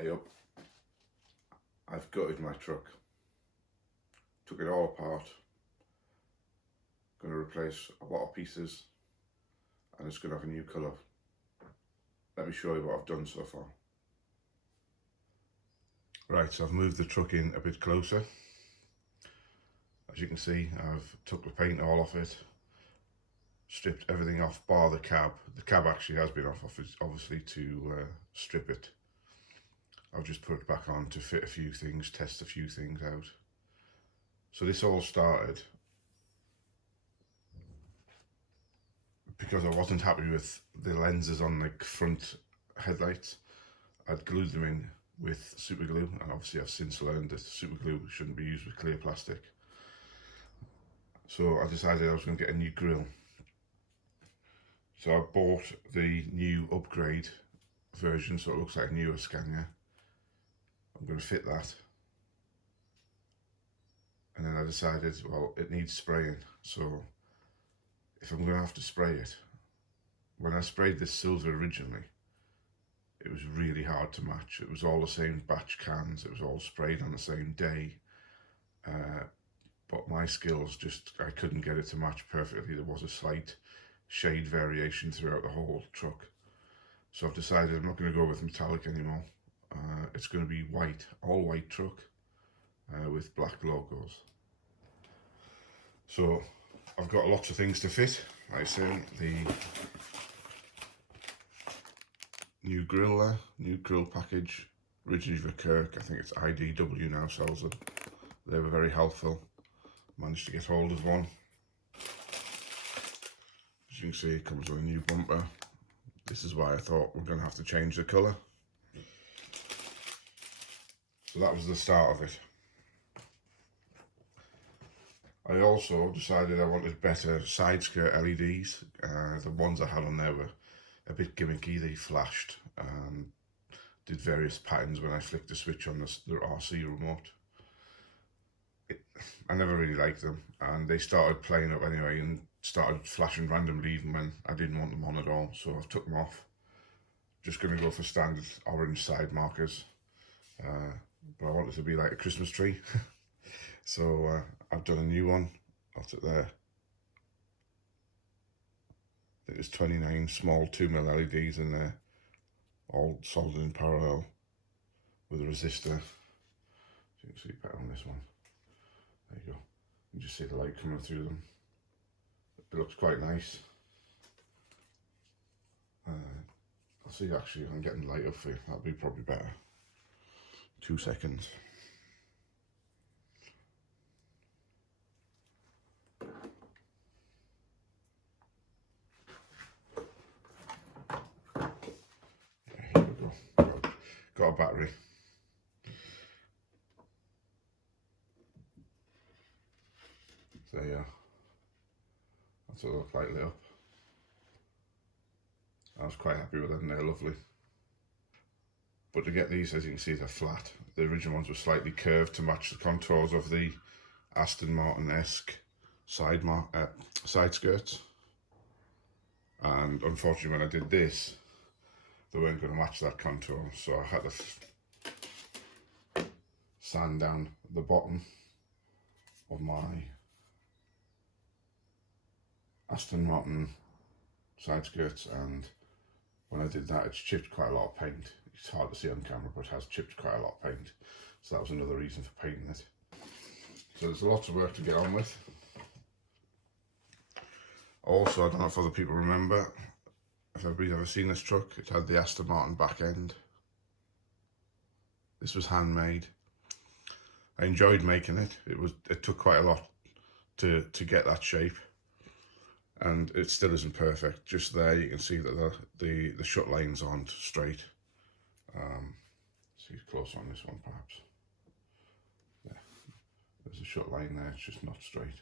Hey up, I've gutted my truck, took it all apart, going to replace a lot of pieces and it's going to have a new colour. Let me show you what I've done so far. Right, so I've moved the truck in a bit closer. As you can see, I've took the paint all off it, stripped everything off bar the cab. The cab actually has been off, obviously, to strip it. I've just put it back on to fit a few things, test a few things out. So this all started because I wasn't happy with the lenses on the front headlights. I'd glued them in with super glue, and obviously I've since learned that super glue shouldn't be used with clear plastic. So I decided I was going to get a new grille. So I bought the new upgrade version, so it looks like a newer Scania. I'm going to fit that. And then I decided, well, it needs spraying. So if I'm going to have to spray it, when I sprayed this silver originally, it was really hard to match. It was all the same batch cans. It was all sprayed on the same day. But my skills I couldn't get it to match perfectly. There was a slight shade variation throughout the whole truck. So I've decided I'm not going to go with metallic anymore. It's going to be white, all white truck with black logos. So I've got lots of things to fit. Like I say, the new grille there, new grille package, originally for Kirk. I think it's IDW now sells them. They were very helpful. Managed to get hold of one. As you can see, it comes with a new bumper. This is why I thought we're going to have to change the colour. So that was the start of it. I also decided I wanted better side skirt LEDs. The ones I had on there were a bit gimmicky. They flashed and did various patterns when I flicked the switch on the RC remote. I never really liked them, and they started playing up anyway and started flashing randomly even when I didn't want them on at all, so I've took them off. Just going to go for standard orange side markers, but I want it to be like a Christmas tree. So I've done a new one. That's it there. I think there's 29 small 2mm LEDs in there, all soldered in parallel with a resistor. So you can see better on this one. There you go. You just see the light coming through them. It looks quite nice. I'll see actually if I'm getting the light up for you. That'll be probably better. 2 seconds. Here we go. Got a battery. So yeah, that's what it looks like lit up. I was quite happy with them, they're lovely. But to get these, as you can see, they're flat. The original ones were slightly curved to match the contours of the Aston Martin-esque side skirts. And unfortunately, when I did this, they weren't going to match that contour, so I had to sand down the bottom of my Aston Martin side skirts, and when I did that, it's chipped quite a lot of paint. It's hard to see on camera, but it has chipped quite a lot of paint. So that was another reason for painting it. So there's lots of work to get on with. Also, I don't know if other people remember, if everybody's ever seen this truck, it had the Aston Martin back end. This was handmade. I enjoyed making it. It took quite a lot to get that shape. And it still isn't perfect. Just there you can see that the shut lines aren't straight. See close on this one perhaps. Yeah, there's a shut line there, it's just not straight.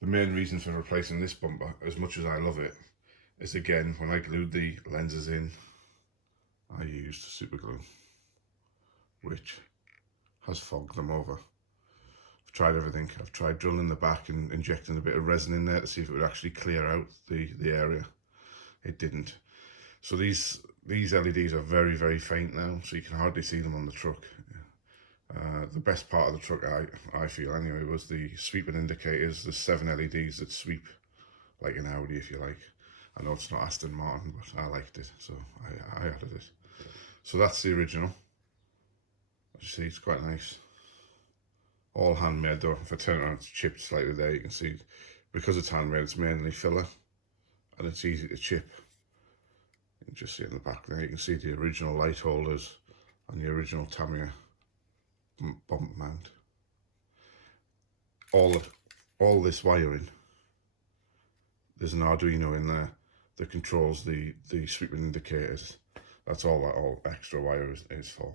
The main reason for replacing this bumper, as much as I love it, is again, when I glued the lenses in, I used super glue, which has fogged them over. I've tried everything. I've tried drilling the back and injecting a bit of resin in there to see if it would actually clear out the area. It didn't. So these these LEDs are very, very faint now, so you can hardly see them on the truck. The best part of the truck, I feel anyway, was the sweeping indicators, the 7 LEDs that sweep like an Audi, if you like. I know it's not Aston Martin, but I liked it, so I added it. So that's the original. As you see, it's quite nice. All handmade though. If I turn it around, it's chipped slightly there. You can see, because it's handmade, it's mainly filler, and it's easy to chip. You can just see in the back there, you can see the original light holders and the original Tamiya bump mount. All this wiring, there's an Arduino in there that controls the sweeping indicators. That's all that all extra wire is for.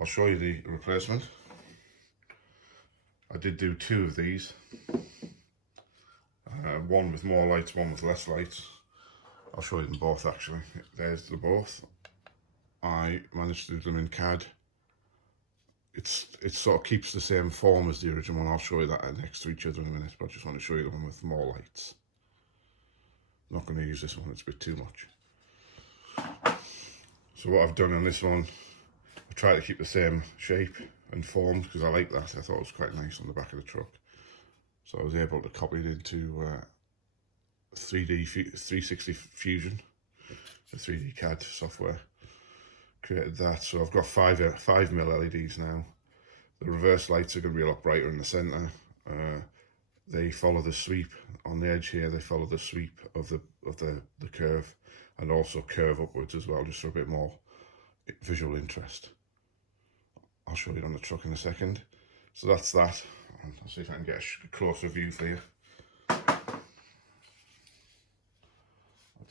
I'll show you the replacement. I did do 2 of these, one with more lights, one with less lights. I'll show you them both actually. There's the both. I managed to do them in CAD. It sort of keeps the same form as the original one. I'll show you that next to each other in a minute, but I just want to show you the one with more lights. I'm not going to use this one, it's a bit too much. So what I've done on this one, I try to keep the same shape and form because I like that. I thought it was quite nice on the back of the truck. So I was able to copy it into 360 Fusion, the 3D CAD software. Created that, so I've got 5mm LEDs now. The reverse lights are going to be a lot brighter in the centre. They follow the sweep on the edge here. They follow the sweep of the curve, and also curve upwards as well, just for a bit more visual interest. I'll show you on the truck in a second. So that's that. I'll see if I can get a closer view for you. That's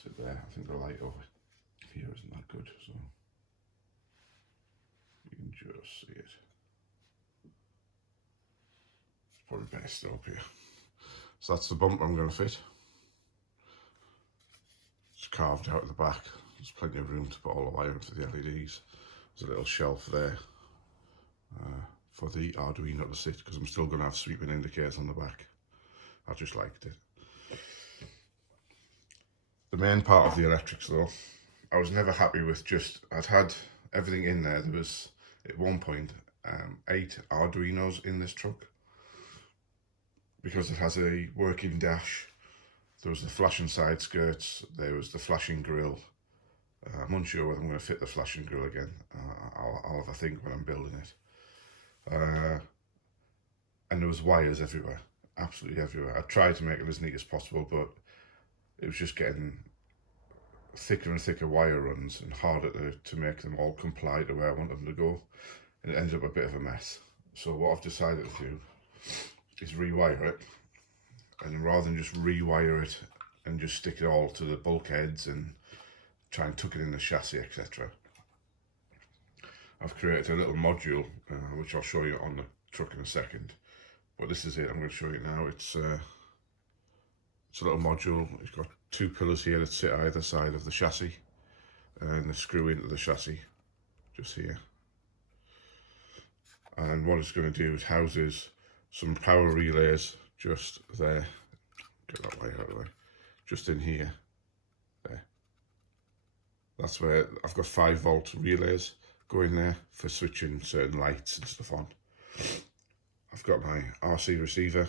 it there. I think the light over here isn't that good, so you can just see it. It's probably better still up here. So that's the bumper I'm going to fit. It's carved out at the back. There's plenty of room to put all the wiring for the LEDs. There's a little shelf there for the Arduino to sit, because I'm still going to have sweeping indicators on the back. I just liked it. The main part of the electrics though, I was never happy with just, I'd had everything in there. There was at one point 8 Arduinos in this truck, because it has a working dash. There was the flashing side skirts, there was the flashing grille. I'm unsure whether I'm going to fit the flashing grille again. I'll have a think when I'm building it. And there was wires everywhere, absolutely everywhere. I tried to make it as neat as possible, but it was just getting thicker and thicker wire runs and harder to make them all comply to where I wanted them to go. And it ended up a bit of a mess. So what I've decided to do is rewire it. And rather than just rewire it and just stick it all to the bulkheads and try and tuck it in the chassis, etc., I've created a little module, which I'll show you on the truck in a second. But this is it, I'm going to show you now. It's a little module. It's got 2 pillars here that sit either side of the chassis, and they screw into the chassis just here. And what it's going to do is houses some power relays just there. Get that wire out of the way. Just in here. There. That's where I've got 5-volt relays going there for switching certain lights and stuff on. I've got my RC receiver,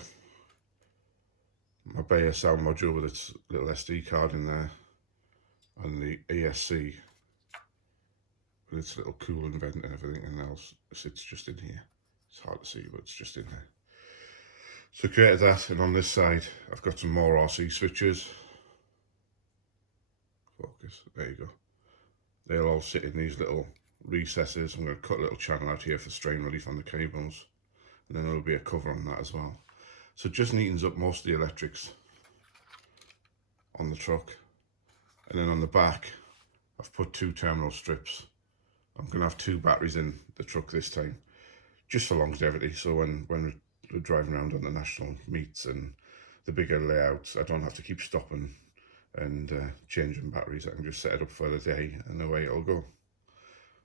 my Bayer sound module with its little SD card in there, and the ESC with its little cooling vent and everything, and else sits just in here. It's hard to see, but it's just in there. So created that, and on this side I've got some more RC switches. Focus, there you go. They'll all sit in these little recesses. I'm going to cut a little channel out here for strain relief on the cables, and then there'll be a cover on that as well. So it just neatens up most of the electrics on the truck. And then on the back I've put 2 terminal strips. I'm going to have 2 batteries in the truck this time, just for longevity, so when we're driving around on the national meets and the bigger layouts, I don't have to keep stopping and changing batteries. I can just set it up for the day and away it'll go.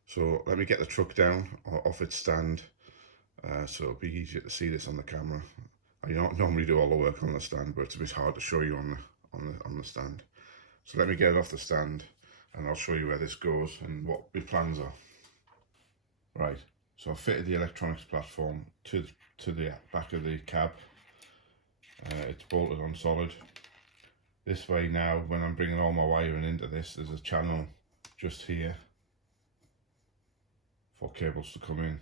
So let me get the truck down off its stand, so it'll be easier to see this on the camera. I don't normally do all the work on the stand, but it's a bit hard to show you on the stand. So let me get it off the stand, and I'll show you where this goes and what my plans are. Right, so I've fitted the electronics platform to the back of the cab. It's bolted on solid. This way now, when I'm bringing all my wiring into this, there's a channel just here for cables to come in.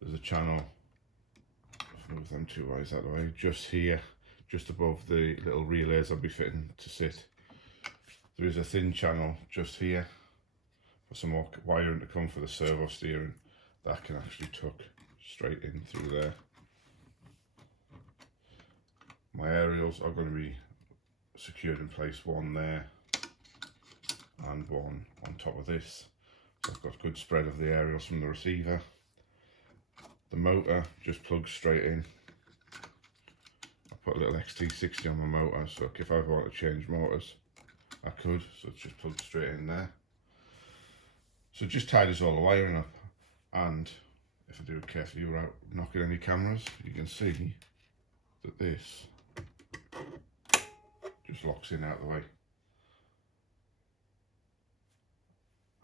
There's a channel, move them two wires out of the way, just here, just above the little relays I'll be fitting to sit. There is a thin channel just here for some more wiring to come for the servo steering. That can actually tuck straight in through there. My aerials are going to be secured in place, one there and one on top of this. So I've got good spread of the aerials from the receiver. The motor just plugs straight in. I put a little XT60 on my motor, so if I want to change motors, I could, so it's just plugged straight in there. So just tidies all the wiring up, and if I do it carefully without knocking any cameras, you can see that this just locks in out of the way.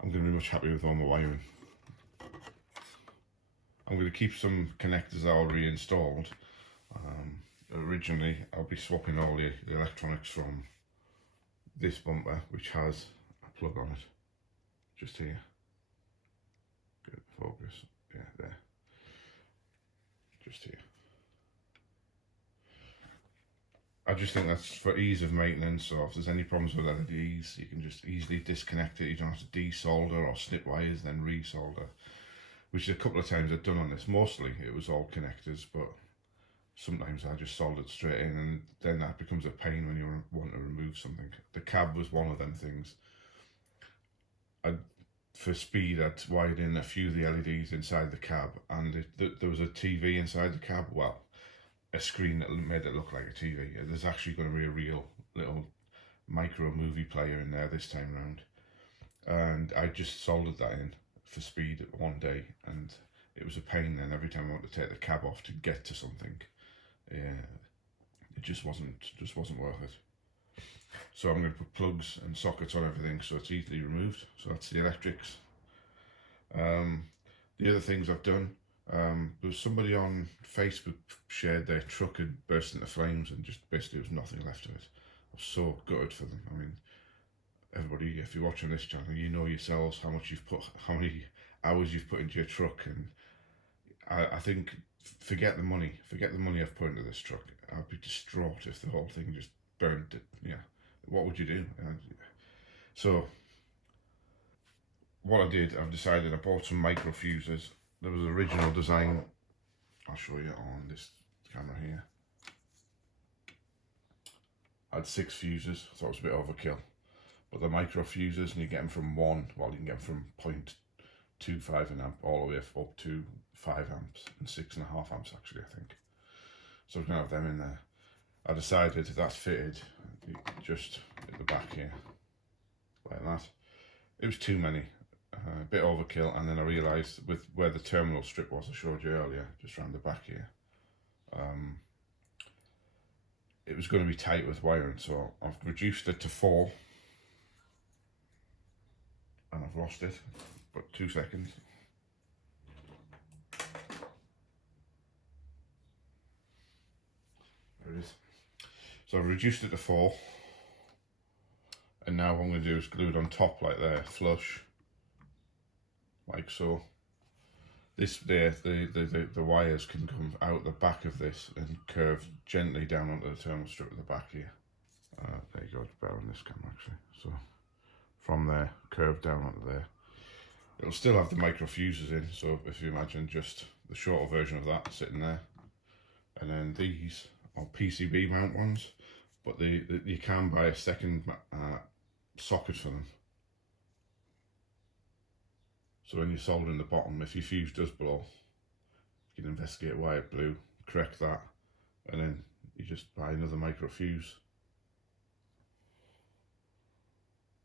I'm going to be much happier with all my wiring. I'm going to keep some connectors I already installed. Originally I'll be swapping all the electronics from this bumper, which has a plug on it, just here. Good focus, yeah, there, just here. I just think that's for ease of maintenance, so if there's any problems with LEDs, you can just easily disconnect it. You don't have to desolder or snip wires, then resolder, which a couple of times I've done on this. Mostly it was all connectors, but sometimes I just soldered straight in, and then that becomes a pain when you want to remove something. The cab was one of them things. For speed, I'd wired in a few of the LEDs inside the cab, and there was a TV inside the cab. Well, a screen that made it look like a TV. There's actually going to be a real little micro movie player in there this time round, and I just soldered that in for speed one day, and it was a pain then every time I wanted to take the cab off to get to something. It just wasn't worth it. So I'm going to put plugs and sockets on everything so it's easily removed. So that's the electrics. The other things I've done, there was somebody on Facebook shared their truck had burst into flames, and just basically there was nothing left of it. I was so gutted for them. I mean, everybody, if you're watching this channel, you know yourselves how many hours you've put into your truck, and I think forget the money I've put into this truck. I'd be distraught if the whole thing just burned it. Yeah, what would you do? So what I did, I've decided I bought some micro fuses. There was an original design, I'll show you on this camera here. I had 6 fuses, I thought it was a bit overkill. But the micro fuses, and you get them from you can get them from 0.25 an amp all the way up to 5 amps and 6.5 amps actually, I think. So I'm going to have them in there. I decided that's fitted just at the back here, like that. It was too many, a bit overkill, and then I realised with where the terminal strip was I showed you earlier, just around the back here, it was going to be tight with wiring, so I've reduced it to 4, and I've lost it, but 2 seconds. There it is. So I've reduced it to 4, and now what I'm going to do is glue it on top like there, flush, like so. This there, the wires can come out the back of this and curve gently down onto the terminal strip at the back here. There you go, it's better on this camera actually. So from there, curve down onto there. It'll still have the micro fuses in, so if you imagine just the shorter version of that sitting there. And then these are PCB mount ones, but you can buy a second socket for them. So when you're soldering the bottom, if your fuse does blow, you can investigate why it blew, correct that, and then you just buy another micro fuse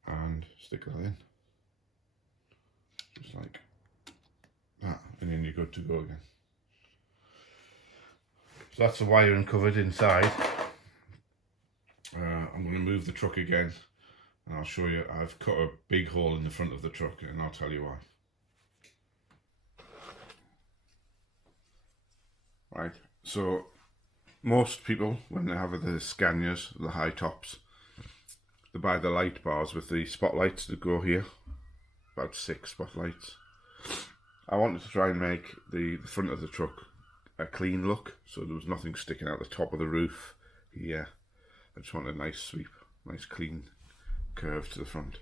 and stick that in, just like that, and then you're good to go again. So that's the wiring covered inside. I'm going to move the truck again. And I'll show you, I've cut a big hole in the front of the truck and I'll tell you why. Right, so most people, when they have the Scanias, the high tops, they buy the light bars with the spotlights that go here, about 6 spotlights. I wanted to try and make the front of the truck a clean look, so there was nothing sticking out the top of the roof here. I just wanted a nice sweep, nice clean curve to the front.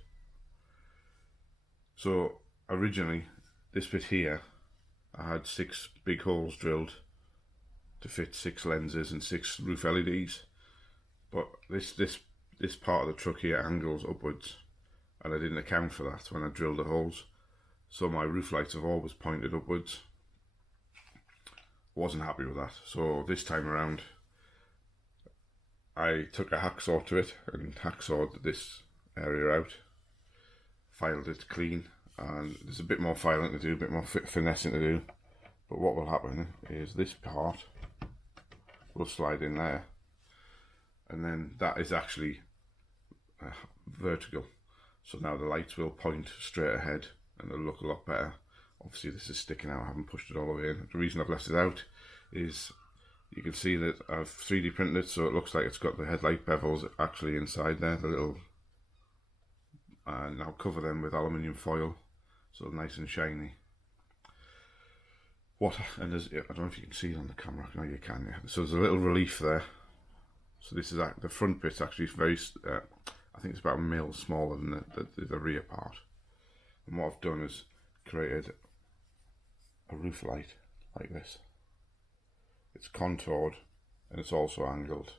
So originally, this bit here, I had 6 big holes drilled to fit 6 lenses and 6 roof LEDs, but this part of the truck here angles upwards, and I didn't account for that when I drilled the holes. So my roof lights have always pointed upwards. Wasn't happy with that, so this time around I took a hacksaw to it and hacksawed this area out, filed it clean, and there's a bit more filing to do, a bit more finessing to do, but what will happen is this part will slide in there, and then that is actually vertical, so now the lights will point straight ahead and it'll look a lot better. Obviously this is sticking out, I haven't pushed it all the way in. The reason I've left it out is you can see that I've 3D printed it, so it looks like it's got the headlight bevels actually inside there, the little, and I'll cover them with aluminium foil so they're nice and shiny. And there's, I don't know if you can see it on the camera, no you can, yeah. So there's a little relief there. So this is the front bit's actually very, I think it's about a mil smaller than the rear part. And what I've done is created a roof light like this. It's contoured and it's also angled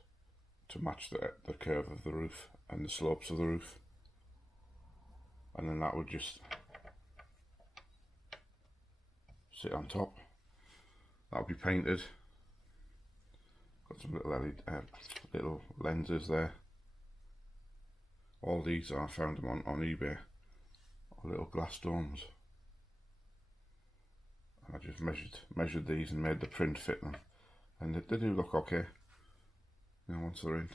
to match the curve of the roof and the slopes of the roof. And then that would just sit on top. That'll be painted. Got some little lenses there. All these I found them on eBay. Little glass domes. I just measured these and made the print fit them, and they do look okay. You know, once they're in,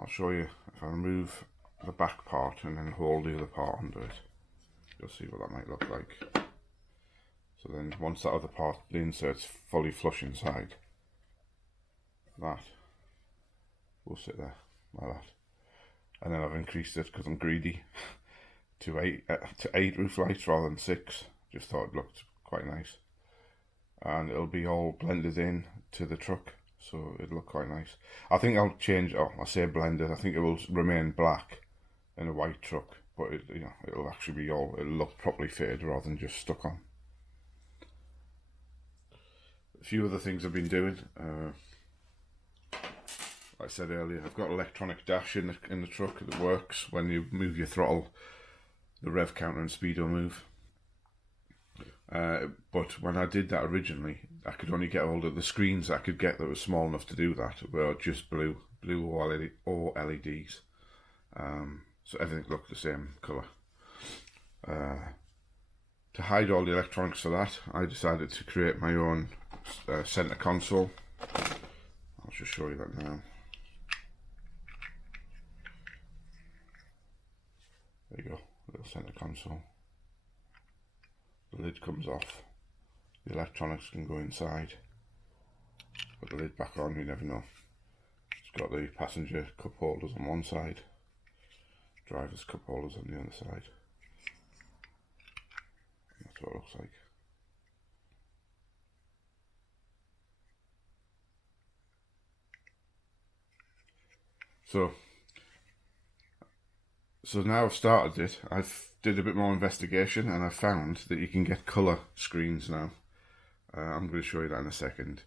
I'll show you if I remove the back part and then hold the other part under it. You'll see what that might look like. So then, once that other part, the insert's fully flush inside, that will sit there like that. And then I've increased it because I'm greedy. to 8 roof lights rather than 6. Just thought it looked quite nice, and it'll be all blended in to the truck, so it'll look quite nice. I think I'll change. Oh, I say blended. I think it will remain black in a white truck, but it'll actually be all. It'll look properly fitted rather than just stuck on. A few other things I've been doing. Like I said earlier, I've got electronic dash in the truck that works when you move your throttle. The rev counter and speedo move. But when I did that originally, I could only get hold of the screens I could get that were small enough to do that, were just blue or LEDs. So everything looked the same colour. To hide all the electronics for that, I decided to create my own centre console. I'll just show you that now. There you go, little centre console. The lid comes off, the electronics can go inside. Put the lid back on, you never know. It's got the passenger cup holders on one side, driver's cup holders on the other side. And that's what it looks like. So now I've started it, I've did a bit more investigation and I found that you can get colour screens now. I'm going to show you that in a second.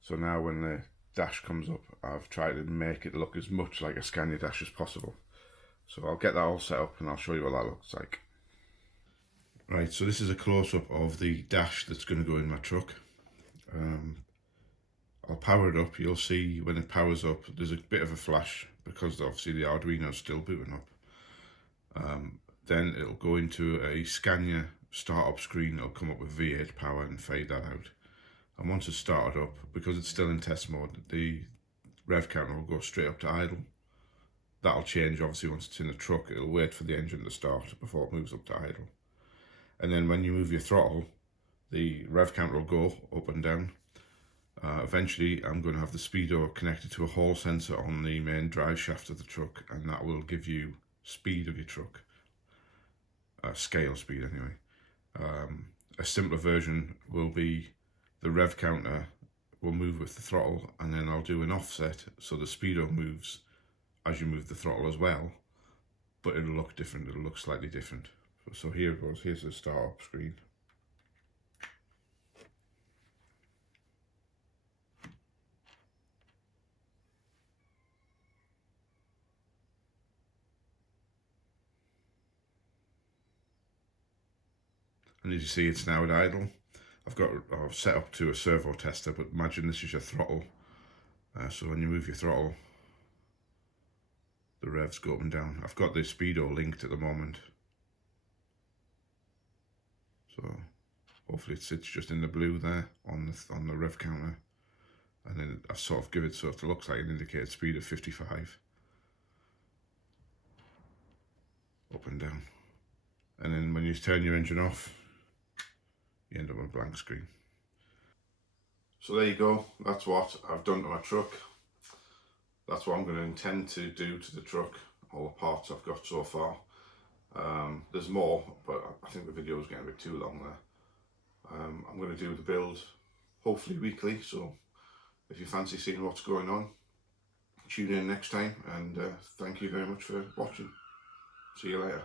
So now when the dash comes up, I've tried to make it look as much like a Scania dash as possible. So I'll get that all set up and I'll show you what that looks like. Right, so this is a close-up of the dash that's going to go in my truck. I'll power it up. You'll see when it powers up, there's a bit of a flash because obviously the Arduino's still booting up. Then it'll go into a Scania startup screen. It'll come up with V8 power and fade that out. And once it's started up, because it's still in test mode, the rev counter will go straight up to idle. that'll change obviously once it's in the truck. It'll wait for the engine to start before it moves up to idle. And then when you move your throttle, the rev counter will go up and down. Eventually I'm going to have the speedo connected to a hall sensor on the main drive shaft of the truck, and that will give you speed of your truck, scale speed anyway. A simpler version will be the rev counter will move with the throttle, and then I'll do an offset so the speedo moves as you move the throttle as well, but it'll look different, it'll look slightly different. So here it goes, here's the start up screen. And as you see, it's now at idle. I've set up to a servo tester, but imagine this is your throttle. So when you move your throttle, the revs go up and down. I've got the speedo linked at the moment, so hopefully it sits just in the blue there on the rev counter, and then I sort of give it so it looks like an indicated speed of 55, up and down. And then when you turn your engine off, you end up with a blank screen. So there you go, that's what I've done to my truck. That's what I'm going to intend to do to the truck, all the parts I've got so far. There's more, but I think the video is getting a bit too long there. I'm going to do the build hopefully weekly, so if you fancy seeing what's going on, tune in next time, and thank you very much for watching. See you later.